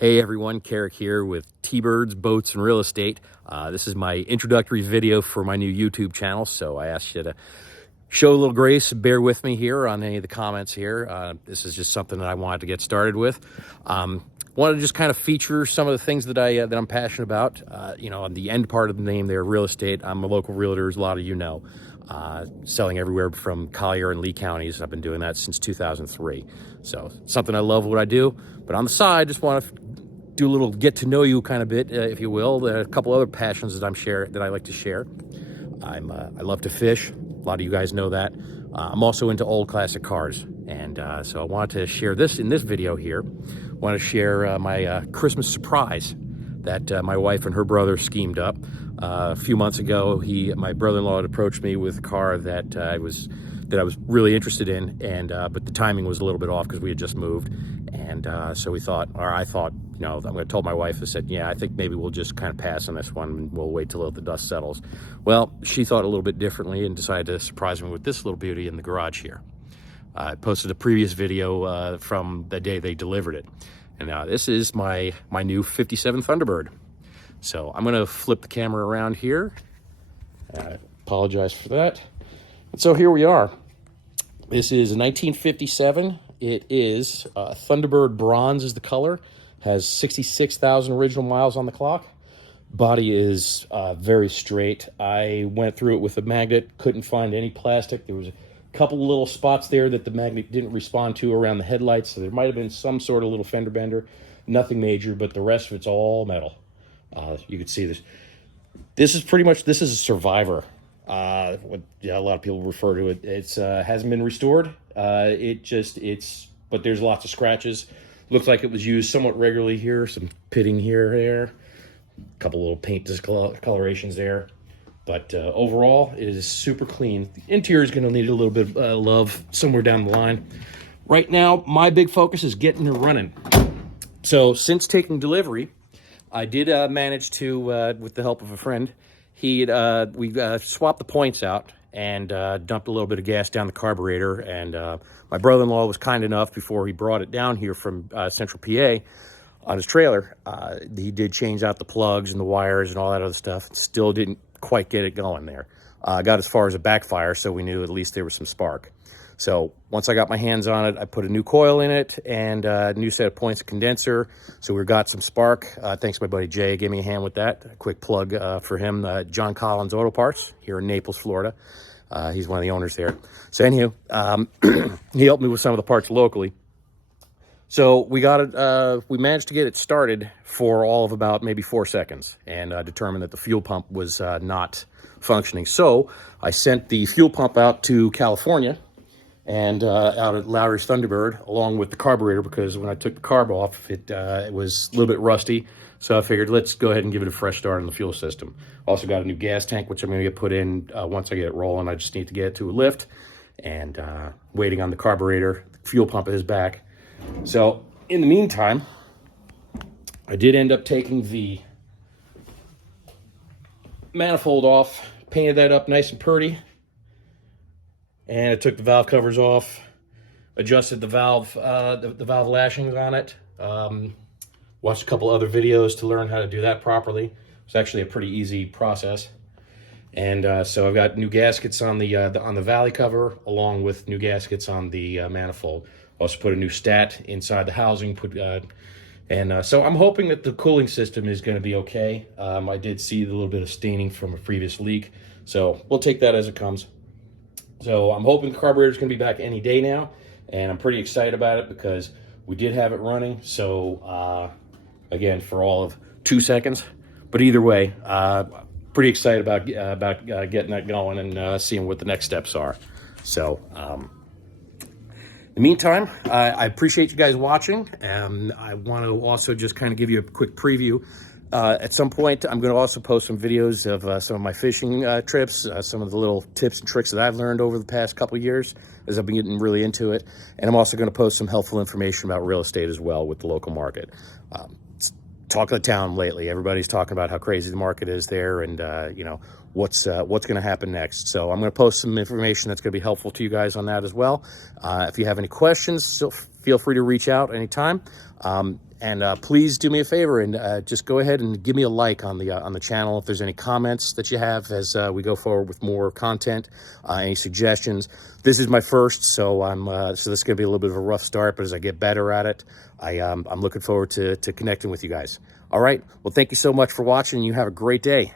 Hey everyone, Carrick here with T-Birds, Boats, and Real Estate. This is my introductory video for my new YouTube channel, so I asked you to show a little grace, bear with me here on any of the comments here. This is just something that I wanted to get started with. Wanted to just kind of feature some of the things that I'm passionate about. On the end part of the name there, real estate. I'm a local realtor, as a lot of you know. Selling everywhere from Collier and Lee counties. I've been doing that since 2003. So something I love what I do, but on the side, just want to do a little get to know you kind of bit, if you will. There are a couple other passions that I like to share. I love to fish. A lot of you guys know that. I'm also into old classic cars, and so I wanted to share this in this video here. I want to share my Christmas surprise that my wife and her brother schemed up. A few months ago, my brother-in-law had approached me with a car that I was really interested in, and but the timing was a little bit off because we had just moved, and so I thought, I'm going to tell my wife. I said, yeah, I think maybe we'll just kind of pass on this one and we'll wait till the dust settles. Well, she thought a little bit differently and decided to surprise me with this little beauty in the garage here. I posted a previous video from the day they delivered it, and this is my new 57 Thunderbird. So I'm going to flip the camera around here. I apologize for that. And so here we are. This is a 1957. It is Thunderbird Bronze is the color. Has 66,000 original miles on the clock. Body is very straight. I went through it with a magnet, couldn't find any plastic. There was a couple little spots there that the magnet didn't respond to around the headlights, so there might have been some sort of little fender bender. Nothing major, but the rest of it's all metal. You can see this. This is a survivor. A lot of people refer to it. It's hasn't been restored. But there's lots of scratches. Looks like it was used somewhat regularly here. Some pitting here, there. A couple little paint discolorations there. But overall, it is super clean. The interior is going to need a little bit of love somewhere down the line. Right now, my big focus is getting her running. So since taking delivery, I did manage to, with the help of a friend, we swapped the points out and dumped a little bit of gas down the carburetor. And my brother-in-law was kind enough, before he brought it down here from Central PA on his trailer, he did change out the plugs and the wires and all that other stuff. Still didn't quite get it going there. Got as far as a backfire, so we knew at least there was some spark. So once I got my hands on it, I put a new coil in it and a new set of points of condenser. So we got some spark. Thanks to my buddy Jay, gave me a hand with that. A quick plug for him, John Collins Auto Parts here in Naples, Florida. He's one of the owners there. So anywho, he helped me with some of the parts locally. So we got it. We managed to get it started for all of about maybe 4 seconds, and determined that the fuel pump was not functioning. So I sent the fuel pump out to California, and out at Lowry's Thunderbird, along with the carburetor, because when I took the carb off, it was a little bit rusty. So I figured, let's go ahead and give it a fresh start on the fuel system. Also got a new gas tank, which I'm going to get put in once I get it rolling. I just need to get it to a lift, and waiting on the carburetor. The fuel pump is back. So in the meantime, I did end up taking the manifold off, painted that up nice and pretty. And I took the valve covers off, adjusted the valve lashings on it. Watched a couple other videos to learn how to do that properly. It's actually a pretty easy process. And so I've got new gaskets on the valley cover, along with new gaskets on the manifold. Also put a new stat inside the housing. So I'm hoping that the cooling system is going to be okay. I did see a little bit of staining from a previous leak, so we'll take that as it comes. So I'm hoping the carburetor is going to be back any day now, and I'm pretty excited about it because we did have it running. So again, for all of 2 seconds, but either way, pretty excited about getting that going and seeing what the next steps are. So in the meantime, I appreciate you guys watching. I want to also just kind of give you a quick preview. At some point, I'm going to also post some videos of some of my fishing trips, some of the little tips and tricks that I've learned over the past couple of years as I've been getting really into it. And I'm also going to post some helpful information about real estate as well with the local market. Talk of the town lately. Everybody's talking about how crazy the market is there, and what's going to happen next. So I'm going to post some information that's going to be helpful to you guys on that as well. If you have any questions, feel free to reach out anytime. And please do me a favor and just go ahead and give me a like on the channel. If there's any comments that you have as we go forward with more content, any suggestions. This is my first, so so this is gonna be a little bit of a rough start, but as I get better at it, I'm looking forward to connecting with you guys. All right, well, thank you so much for watching. You have a great day.